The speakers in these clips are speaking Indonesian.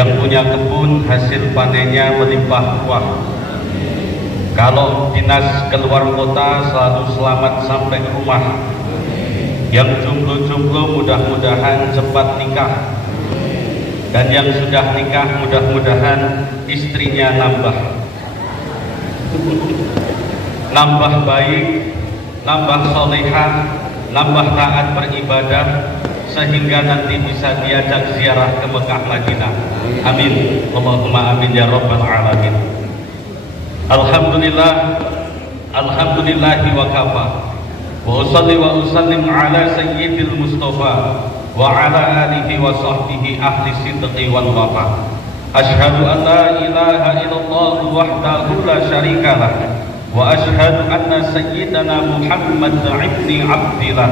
Yang punya kebun hasil panennya melimpah ruah. Kalau dinas keluar kota selalu selamat sampai rumah. Yang jomblo-jomblo mudah-mudahan cepat nikah. Dan yang sudah nikah mudah-mudahan istrinya nambah baik, nambah solehah, nambah taat beribadah, sehingga nanti bisa diajak ziarah ke Mekah Madinah. Amin. Allahumma amin ya rabbal alamin. Alhamdulillahi wa kafa. Wa usalli wa usallim ala sayyidil mustafa wa ala alihi wa sahbihi ahli sidqi wal wafa. Ashhadu an la ilaha illallah wahdahu la syarika lah wa ashhadu anna sayyidana Muhammad ibni abdillah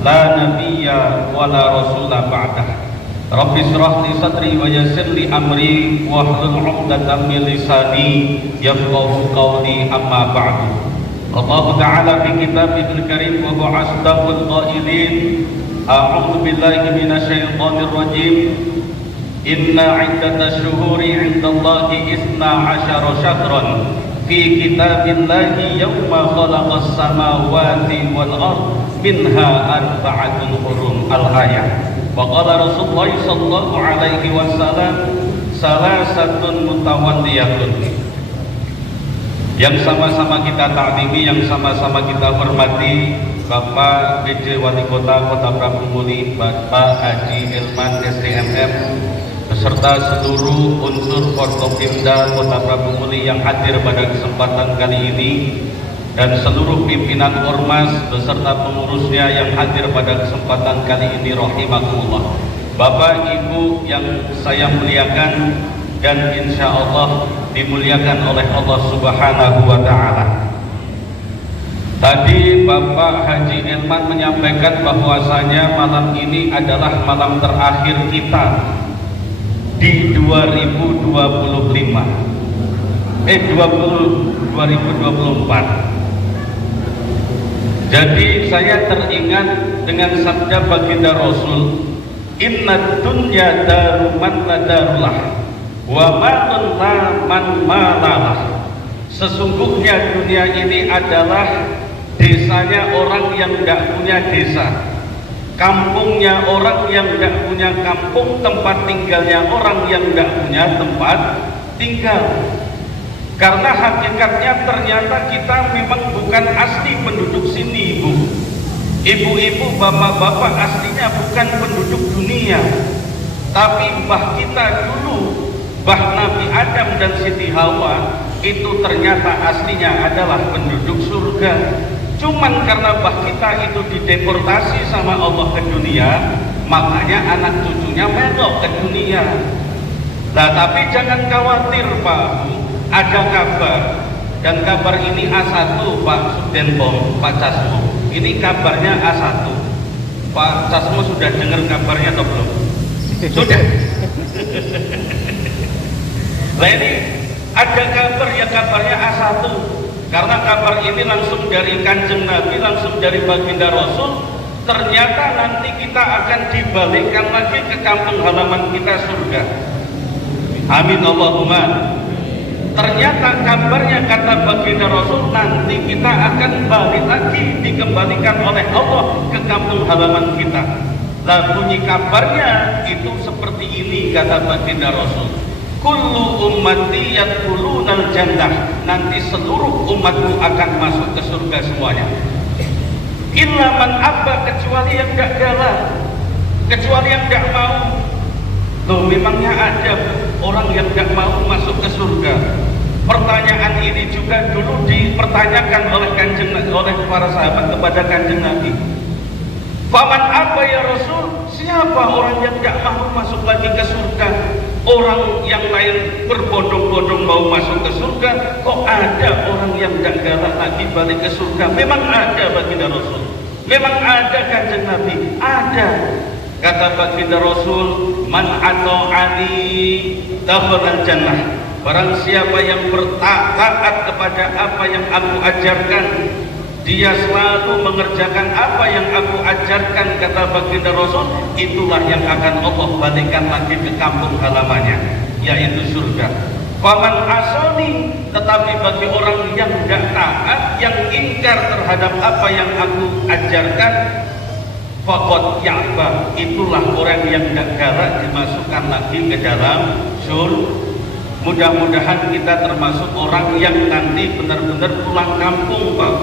la nabiyya wa la rasula ba'dah. Rabbi shrah li sadri wa yassir li amri wa hlul 'uqdatam min lisani yafqahu qawli, amma ba'du. Allah Ta'ala fi kitabihil karim wa huwa asdaqul qailin. A'udzu billahi minasyaitonir rajim. Inna 'iddatash syuhuri 'indallahi 12 syahran fi kitabillahi yawma khalaqas samawati wal ard minha arba'atun hurum. Al-ayah. Wa qala Rasulullah sallallahu alaihi wasallam salasatun mutawalliyatun. Yang sama-sama kita taklimi, yang sama-sama kita hormati Bapak PJ Wali Kota Kota Prabu Muli, Bapak Haji Elman SDMM, beserta seluruh unsur Forkopimda Kota Prabu Muli yang hadir pada kesempatan kali ini, dan seluruh pimpinan Ormas beserta pengurusnya yang hadir pada kesempatan kali ini, rahimakumullah. Bapak Ibu yang saya muliakan dan insya Allah dimuliakan oleh Allah Subhanahu wa Ta'ala. Tadi Bapak Haji Elman menyampaikan bahwasanya malam ini adalah malam terakhir kita di 2024. Jadi saya teringat dengan sabda baginda Rasul, inna dunya daruman la darulah wa man malalah. Sesungguhnya dunia ini adalah desanya orang yang tidak punya desa, kampungnya orang yang tidak punya kampung, tempat tinggalnya orang yang tidak punya tempat tinggal. Karena hakikatnya ternyata kita memang bukan asli penduduk sini, Ibu. Ibu-ibu, bapak-bapak aslinya bukan penduduk dunia, tapi mbah kita dulu, mbah Nabi Adam dan Siti Hawa itu ternyata aslinya adalah penduduk surga. Cuman karena mbah kita itu dideportasi sama Allah ke dunia, makanya anak cucunya melok ke dunia. Nah, tapi jangan khawatir Pak, ada kabar, dan kabar ini A1 Pak Sudenpom, Pak Casmo. Ini kabarnya A1. Pak Casmo sudah dengar kabarnya atau belum? Sudah. Nah, ini ada kabar, ya kabarnya A1. Karena kabar ini langsung dari Kanjeng Nabi, langsung dari baginda Rasul. Ternyata nanti kita akan dibalikkan lagi ke kampung halaman kita, surga. Amin Allahumma. Ternyata kabarnya kata baginda Rasul, nanti kita akan balik lagi, dikembalikan oleh Allah ke kampung halaman kita. Nah, bunyi kabarnya itu seperti ini, kata baginda Rasul, kullu ummati yadkhulunal jannah. Nanti seluruh umatku akan masuk ke surga semuanya. Illa man abba, kecuali yang tidak galak, kecuali yang tidak mau. Loh, memangnya ada orang yang tidak mau masuk ke surga? Pertanyaan ini juga dulu dipertanyakan oleh para sahabat kepada Kanjeng Nabi. Faman apa ya Rasul? Siapa orang yang tidak mau masuk lagi ke surga? Orang yang lain berbondong-bondong mau masuk ke surga, kok ada orang yang tidak galak lagi balik ke surga? Memang ada baginda Rasul, memang ada Kanjeng Nabi, ada. Kata baginda Rasul, man ata'ani dakhalal jannah. Barang siapa yang bertaat kepada apa yang aku ajarkan, dia selalu mengerjakan apa yang aku ajarkan, kata baginda Rasul, itulah yang akan Allah balikkan lagi ke kampung halamannya. yaitu surga. Faman asoni, tetapi bagi orang yang tidak taat, yang ingkar terhadap apa yang aku ajarkan, faqad ya'ba, itulah orang yang tidak galak dimasukkan lagi ke dalam surga. Mudah-mudahan kita termasuk orang yang nanti benar-benar pulang kampung, Pak.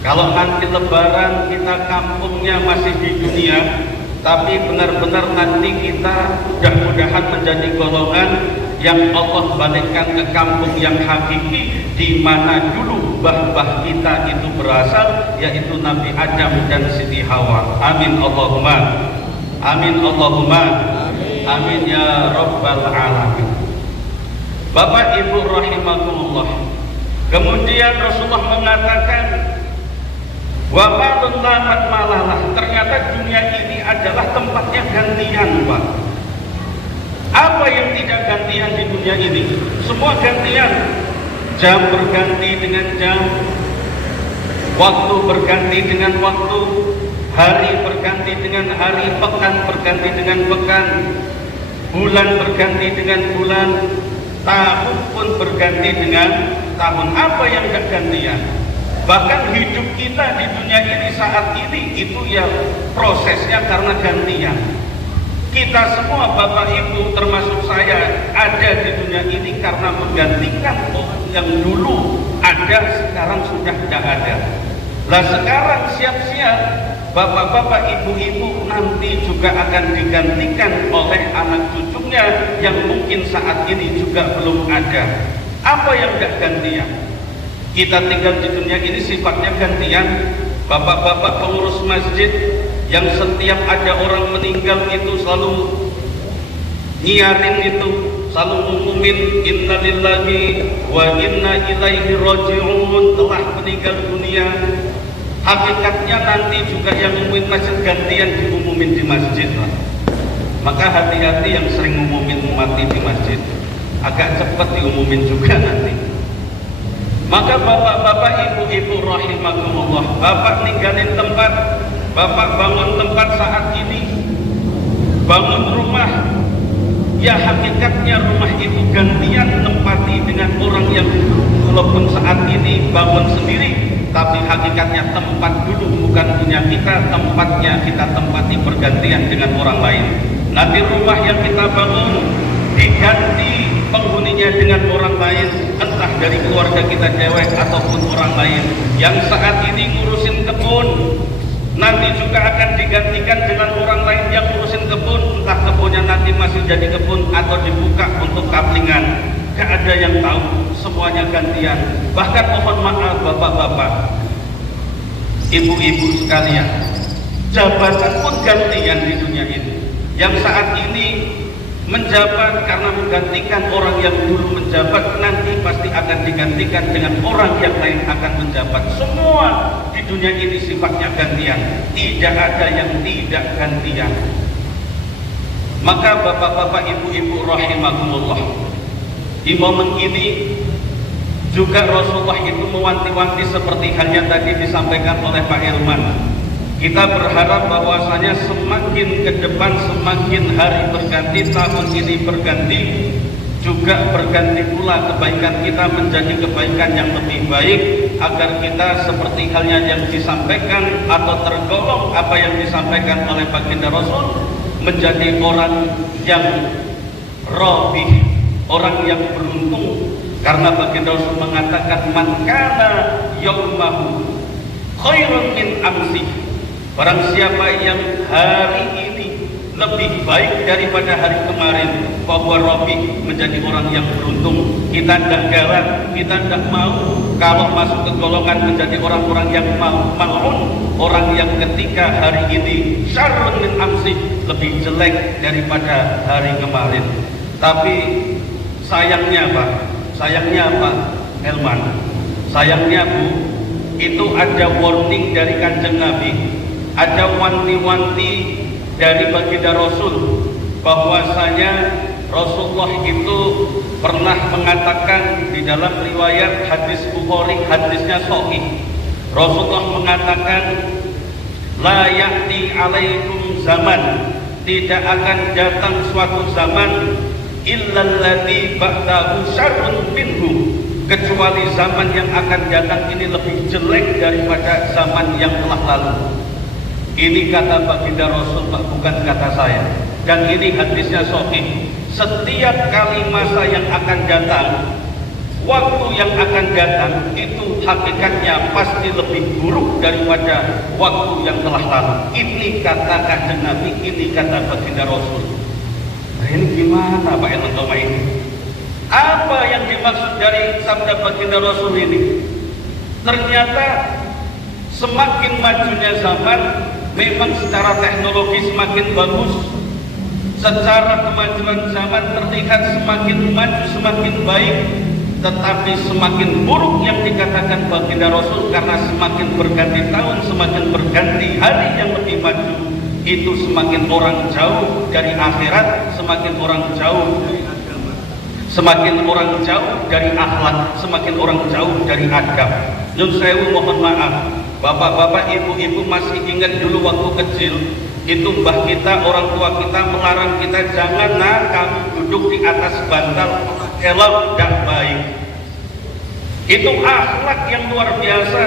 Kalau nanti lebaran kita kampungnya masih di dunia, tapi benar-benar nanti kita mudah-mudahan menjadi golongan yang Allah balikkan ke kampung yang hakiki, di mana dulu bah-bah kita itu berasal, yaitu Nabi Adam dan Siti Hawa. Amin Allahumma. Amin Allahumma. Amin ya Rabbal Alamin. Bapak Ibu rahimakumullah. Kemudian Rasulullah mengatakan, wa malun lamat malalah, ternyata dunia ini adalah tempatnya gantian, Pak. Apa yang tidak gantian di dunia ini? Semua gantian. Jam berganti dengan jam, waktu berganti dengan waktu, hari berganti dengan hari, pekan berganti dengan pekan, bulan berganti dengan bulan, tahun pun berganti dengan tahun. Apa yang tidak gantian? Bahkan hidup kita di dunia ini saat ini itu ya prosesnya karena gantian. Kita semua Bapak Ibu termasuk saya ada di dunia ini karena menggantikan yang dulu ada, sekarang sudah tidak ada. Lah sekarang siap-siap Bapak-bapak, ibu-ibu nanti juga akan digantikan oleh anak cucunya yang mungkin saat ini juga belum ada. Apa yang tidak gantian? Kita tinggal di dunia ini sifatnya gantian. Bapak-bapak pengurus masjid yang setiap ada orang meninggal itu selalu nyiarin itu, selalu ngumumin inna lillahi wa inna ilaihi raji'un, telah meninggal dunia. Hakikatnya nanti juga yang ngumumin masjid gantian diumumin di masjid. Maka hati-hati yang sering ngumumin mati di masjid, agak cepat diumumin juga nanti. Maka bapak-bapak, ibu-ibu rahimakumullah, bapak ninggalin tempat, bapak bangun tempat saat ini, bangun rumah, ya hakikatnya rumah itu gantian nempati dengan orang yang walaupun saat ini bangun sendiri, tapi hakikatnya tempat dulu bukan punya kita, tempatnya kita tempati bergantian dengan orang lain. Nanti rumah yang kita bangun diganti penghuninya dengan orang lain, entah dari keluarga kita cewek ataupun orang lain. Yang saat ini ngurusin kebun, nanti juga akan digantikan dengan orang lain yang ngurusin kebun, entah kebunnya nanti masih jadi kebun atau dibuka untuk kaplingan. Gak ada yang tahu, semuanya gantian. Bahkan mohon maaf bapak-bapak, ibu-ibu sekalian, jabatan pun gantian di dunia ini. Yang saat ini menjabat karena menggantikan orang yang dulu menjabat, nanti pasti akan digantikan dengan orang yang lain akan menjabat. Semua di dunia ini sifatnya gantian, tidak ada yang tidak gantian. Maka bapak-bapak, ibu-ibu rahimakumullah, di momen ini juga Rasulullah itu mewanti-wanti seperti halnya tadi disampaikan oleh Pak Ilman. Kita berharap bahwasanya semakin ke depan, semakin hari berganti, tahun ini berganti, juga berganti pula kebaikan kita menjadi kebaikan yang lebih baik, agar kita seperti halnya yang disampaikan atau tergolong apa yang disampaikan oleh baginda Rasul, menjadi orang yang robih, orang yang beruntung. Karena baginda Rasul mengatakan man kana yaumahu khairun min amsi, barang siapa yang hari ini lebih baik daripada hari kemarin, bahwa Robi menjadi orang yang beruntung. Kita tidak galak, kita tidak mau kalau masuk ke golongan menjadi orang-orang yang mal'un, orang yang ketika hari ini syarrun min amsi, lebih jelek daripada hari kemarin. Tapi sayangnya Pak, sayangnya Pak Helman, sayangnya Bu, itu ada warning dari Kanjeng Nabi, ada wanti-wanti dari baginda Rasul, bahwasanya Rasulullah itu pernah mengatakan di dalam riwayat hadis Bukhari, hadisnya sahih. Rasulullah mengatakan la ya'ti alaikum zaman, tidak akan datang suatu zaman illalladzi ba'dahu syarrun minhu, kecuali zaman yang akan datang ini lebih jelek daripada zaman yang telah lalu. Ini kata baginda Rasul, bukan kata saya. Dan ini hadisnya sahih. Setiap kali masa yang akan datang, waktu yang akan datang itu hakikatnya pasti lebih buruk daripada waktu yang telah lalu. Ini kata kanjeng Nabi, ini kata baginda Rasul. Nah, ini gimana Pak Elantoma ini? Apa yang dimaksud dari sabda baginda Rasul ini? Ternyata semakin majunya zaman, memang secara teknologi semakin bagus, secara kemajuan zaman terlihat semakin maju, semakin baik, tetapi semakin buruk yang dikatakan baginda Rasul, karena semakin berganti tahun, semakin berganti hari yang lebih maju, itu semakin orang jauh dari akhirat, semakin orang jauh dari agama, semakin orang jauh dari akhlak, semakin orang jauh dari adab. Nyun sewu, mohon maaf, bapak-bapak, ibu-ibu masih ingat dulu waktu kecil itu mbah kita, orang tua kita melarang kita jangan kamu duduk di atas bantal, elok dan baik. Itu akhlak yang luar biasa,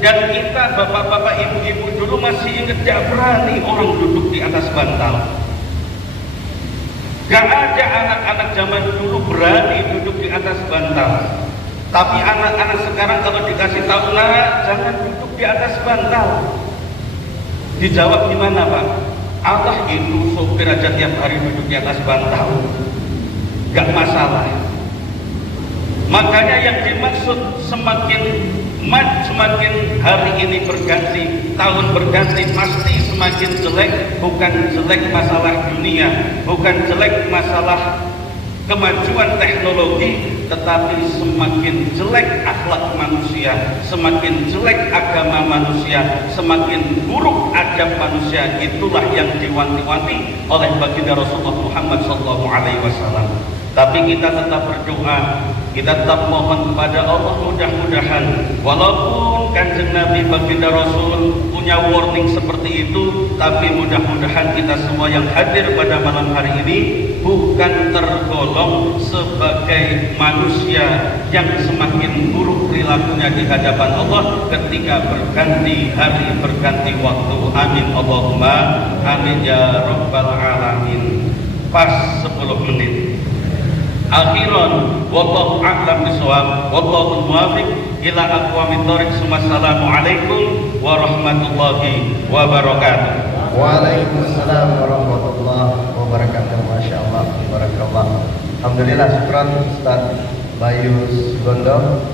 dan kita bapak-bapak, ibu-ibu dulu masih ingat gak berani orang duduk di atas bantal. Gak ada anak-anak zaman dulu berani duduk di atas bantal. Tapi anak-anak sekarang kalau dikasih tahu, nah jangan duduk di atas bantal, dijawab gimana Pak? Allah, itu sopir aja tiap hari duduk di atas bantal, gak masalah. Makanya yang dimaksud semakin semakin hari ini berganti, tahun berganti, pasti semakin jelek. Bukan jelek masalah dunia, bukan jelek masalah kemajuan teknologi, tetapi semakin jelek akhlak manusia, semakin jelek agama manusia, semakin buruk adab manusia. Itulah yang diwanti-wanti oleh baginda Rasulullah Muhammad SAW. Tapi kita tetap berdoa, kita tetap mohon kepada Allah, mudah-mudahan walaupun kanjeng Nabi baginda Rasul punya warning seperti itu, tapi mudah-mudahan kita semua yang hadir pada malam hari ini bukan tergolong sebagai manusia yang semakin buruk perilakunya di hadapan Allah ketika berganti hari, berganti waktu. Amin Allahumma amin ya rabbal alamin. Pas 10 menit. Akhiran, wallahu a'lam bishawab, wallahu muwaffiq ila aqwamit thoriq. Assalamualaikum warahmatullahi wabarakatuh. Waalaikumsalam warahmatullahi wabarakatuh. Masya Allah, barakallah. Alhamdulillah, syukran Ustaz Bayu Sugondo.